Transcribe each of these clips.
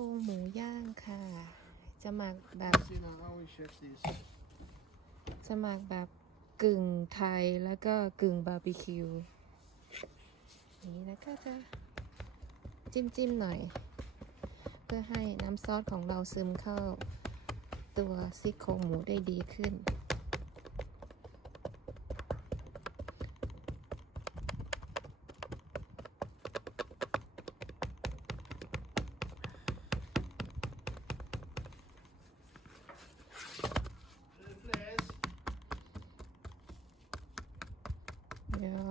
รงหมูย่างค่ะ จะหมักแบบ จะหมักแบบกึ่งไทยแล้วก็กึ่งบาร์บีคิวนี่แล้วก็จะจิ้มจิ้มๆหน่อย เพื่อให้น้ำซอสของเราซึมเข้า ตัวซี่โครงหมูได้ดีขึ้น Fläsk. เดี๋ยว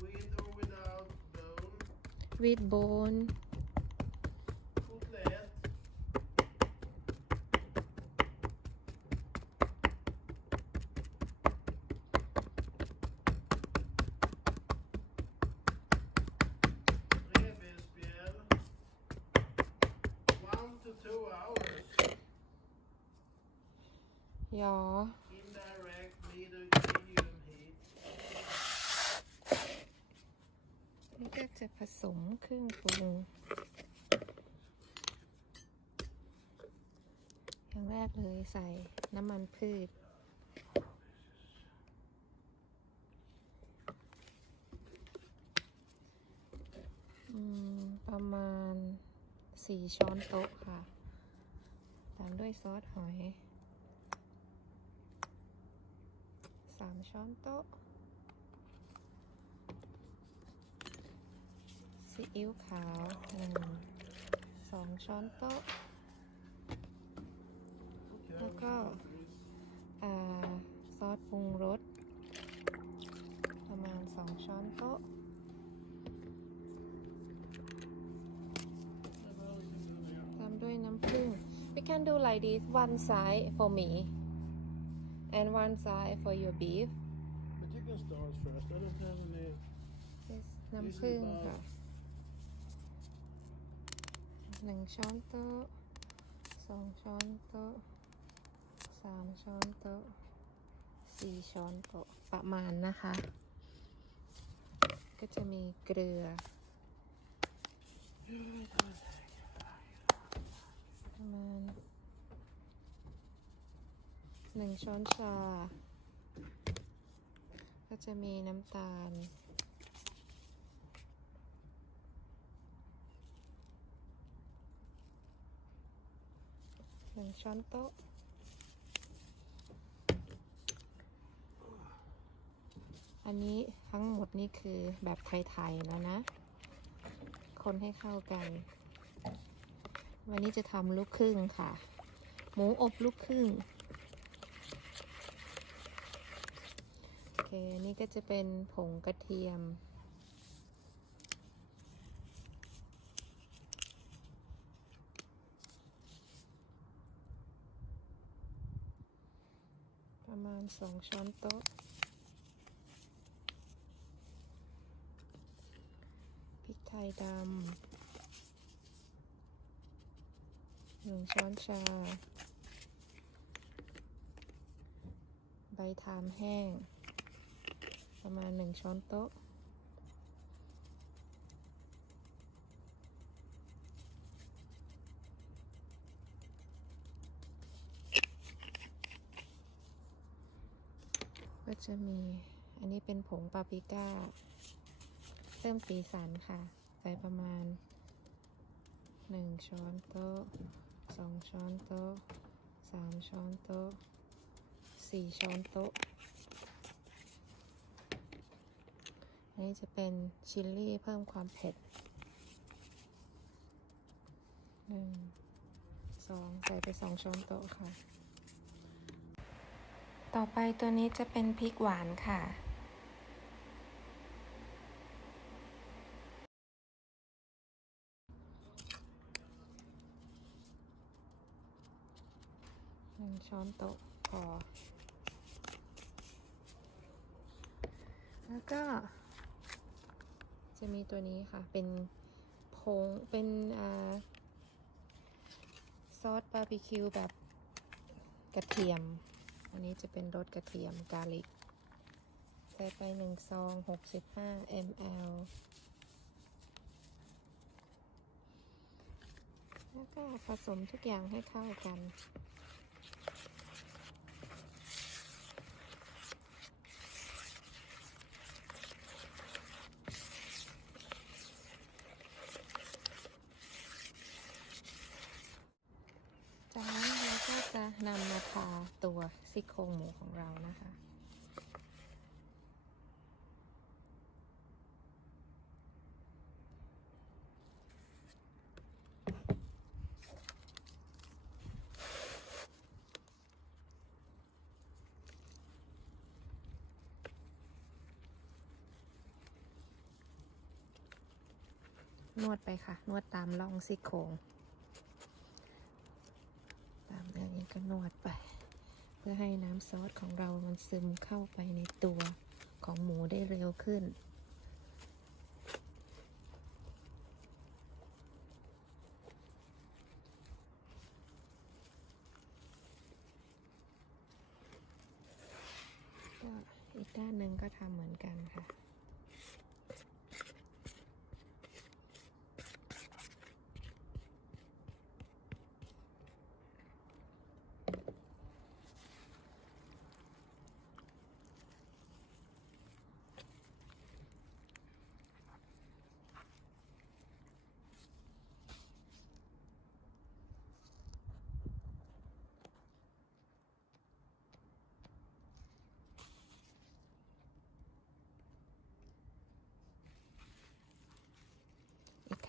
With or without bone. วีดโบน Kotelett. Revbensspjäll. One to two hours. ยอ Indirect medium medium heat. นี่ก็ จะผสมเครื่องปรุง อย่างแรกเลยใส่น้ำมันพืช ประมาณสี่ช้อนโต๊ะค่ะ ตามด้วยซอสหอยสามช้อนโต๊ะ ซีอิ๊วขาวหนึ่งสองช้อนโต๊ะ Okay. แล้วก็อ่าซอสปรุงรสประมาณสองช้อนโต๊ะตามด้วยน้ำผึ้ง we can do like this one side for me and one side for your beef But you can start first. I don't have any. This น้ำผึ้งค่ะ หนึ่งช้อนโต๊ะสองช้อนโต๊ะสามช้อนโต๊ะสี่ช้อนโต๊ะประมาณนะคะ ก็จะมีเกลือประมาณหนึ่งช้อนชา ก็จะมีน้ำตาล หนึ่ง ช้อนโต๊ะ อันนี้ทั้งหมดนี่คือแบบไทยๆแล้วนะ คนให้เข้ากัน วันนี้จะทำลูกครึ่งค่ะ หมูอบลูกครึ่ง โอเค นี่ก็จะเป็นผงกระเทียม ประมาณ สองช้อนโต๊ะ พริกไทยดำหนึ่งช้อนชา ใบทามแห้ง ประมาณหนึ่งช้อนโต๊ะ ก็จะมีอันนี้เป็นผงปาปริก้าเพิ่มสีสันค่ะ ใส่ประมาณหนึ่งช้อนโต๊ะสองช้อนโต๊ะสามช้อนโต๊ะสี่ช้อนโต๊ะอันนี้จะเป็นชิลลี่เพิ่มความเผ็ดหนึ่งสองใส่ไปสองช้อนโต๊ะค่ะ ต่อไปตัวนี้จะเป็นพริกหวานค่ะ หนึ่งช้อนโต๊ะพอ แล้วก็จะมีตัวนี้ค่ะ เป็นผง เป็นอซอสบาร์บีคิวแบบกระเทียม อันนี้จะเป็นรสกระเทียมกาลิก ใส่ไปหนึ่งซองหกสิบห้า ml แล้วก็ผสมทุกอย่างให้เข้ากัน ซี่โครงหมูของเรานะคะ นวดไปค่ะ นวดตามร่องซี่โครงตามเรื่องนี้ก็นวดไป พื่อให้น้ำซอสของเรามันซึมเข้าไปในตัวของหมูได้เร็วขึ้น ก็อีกด้านหนึ่งก็ทำเหมือนกันค่ะ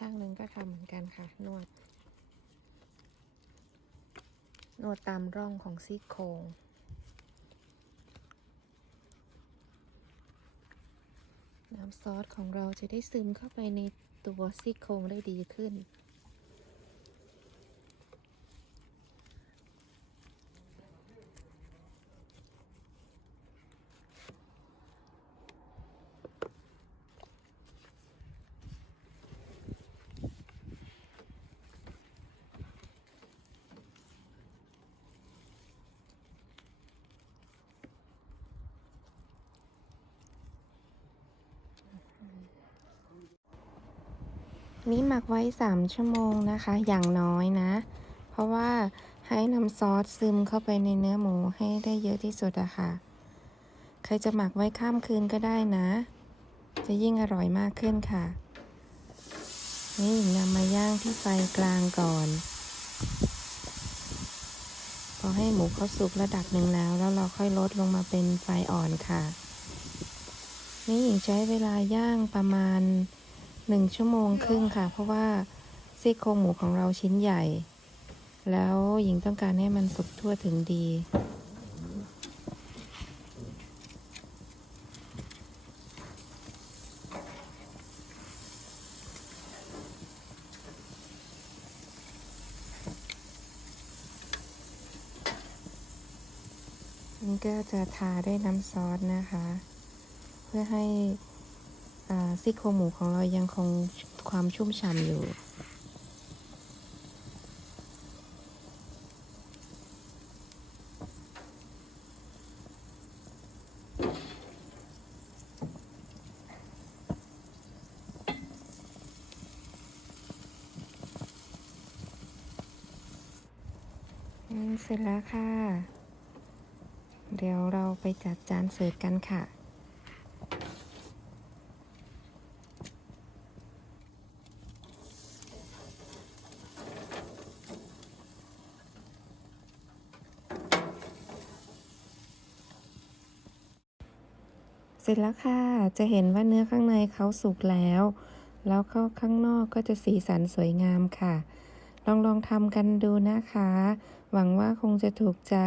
างหนึ่งก็ทำเหมือนกันค่ะ นวด นวดตามร่องของซี่โครงน้ำซอสของเราจะได้ซึมเข้าไปในตัวซี่โครงได้ดีขึ้น นี่หมักไว้ 3 ชั่วโมงนะคะ อย่างน้อยนะ เพราะว่าให้น้ำซอสซึมเข้าไปในเนื้อหมูให้ได้เยอะที่สุดอะค่ะ ใครจะหมักไว้ข้ามคืนก็ได้นะ จะยิ่งอร่อยมากขึ้นค่ะ นี่นำมาย่างที่ไฟกลางก่อน พอให้หมูเขาสุกระดับหนึ่งแล้ว แล้วเราค่อยลดลงมาเป็นไฟอ่อนค่ะ นี่หญิงใช้เวลาย่างประมาณ หนึ่งชั่วโมงครึ่งค่ะ เพราะว่าซี่โครงหมูของเราชิ้นใหญ่ แล้วหญิงต้องการให้มันสุกทั่วถึงดี นี่ก็จะทาด้วยน้ำซอสนะคะ เพื่อให้ ซี่โครงหมูของเรายังคงความชุ่มฉ่ำอยู่ เสร็จแล้วค่ะ เดี๋ยวเราไปจัดจานเสิร์ฟกันค่ะ สร็จแล้วค่ะ จะเห็นว่าเนื้อข้างในเขาสุกแล้ว แล้วเข้าข้างนอกก็จะสีสันสวยงามค่ะ ลองลองทำกันดูนะคะ หวังว่าคงจะถูกใจ